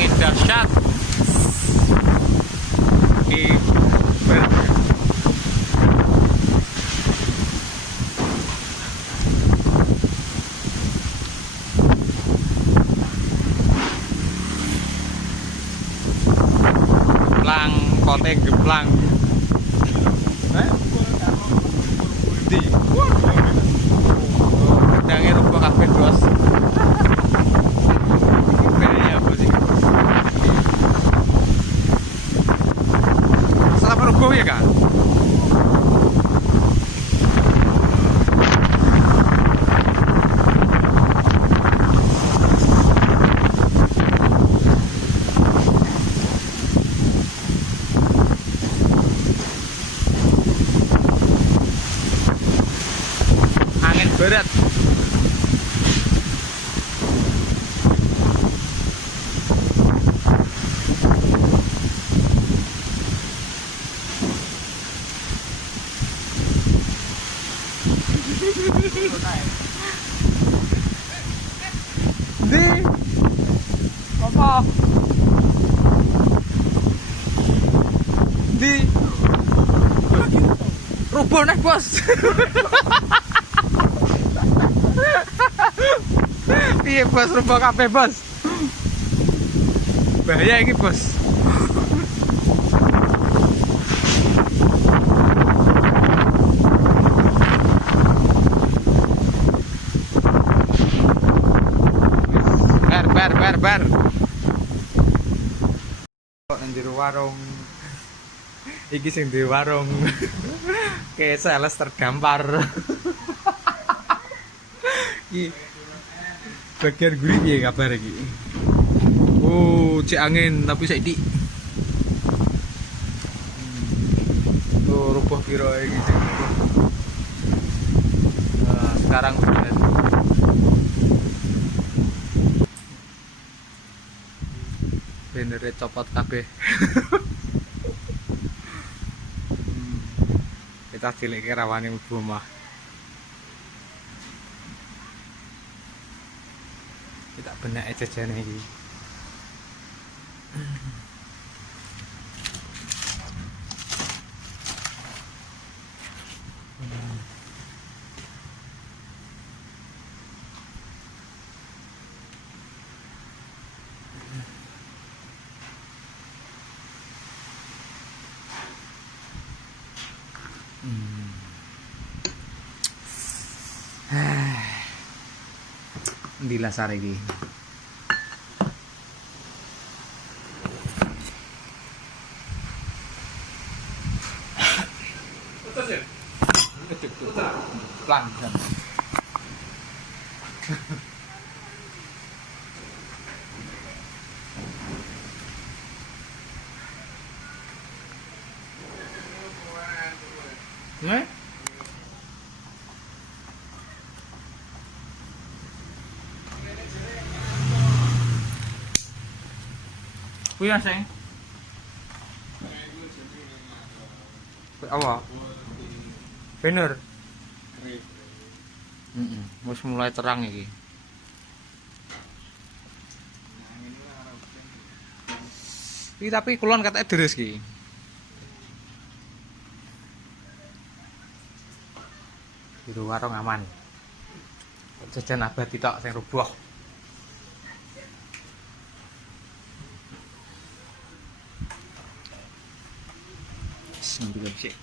angin dahsyat di Plang kote geplang. Di pedangnya rubuh kabeh, Bos. Bahaya apa sih? Masalah rubuh ya, Kak? Berat. Di apa? Di rubuh nih, Bos. Piye, Bos? Rubuh kabeh, Bos. Bahaya iki, Bos. Bar. Kok nang jero warung. Iki sing di warung. Kayak sales terdampar. Iki bagian gurih piye kabar iki? Oh, cek angin tapi saiki. Tuh rubuh piro iki sing rubuh. Nah, sekarang udah bener copot kabeh. Kita cilik rawane mlebu omah. Kita benak jajane iki. Di lasar iki. Pelan. Né? Kuya sing. Apa? Bener. Wis mulai terang iki. Iki tapi kulon katanya deres iki. Di warung aman. Jajan abadi tok sing rubuh. Sembilan sih.